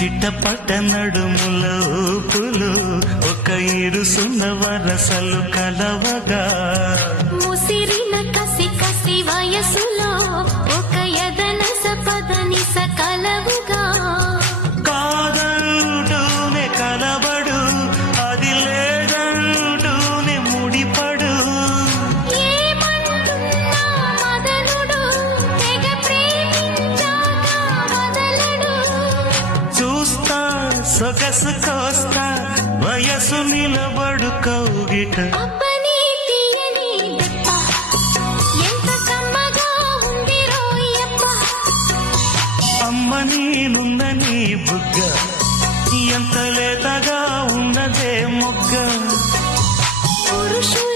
చిట్టపట్ట నడుముల ఊపులు ఒక ఇరుసున్న వరసలు కలవగా ముసిరిన కసి కసి వయసులో ఒక యదన సపదని సకలవుగా కాదంటూనే కలబడు అది లేదంటూనే ముడిపడు ఏమంటున్నా మదనుడు తెగ ప్రేమించాక వదలడు చూస్తా సొగసు కోస్తా వయసు నిలబడు కౌగిట అబ్బని తీయని దెబ్బ ఎంత కమ్మగా ఉంది రోయప్ప అమ్మ నేనుందని బుగ్గ ఎంత లేతగా ఉన్నదే మొగ్గ పురుషుడు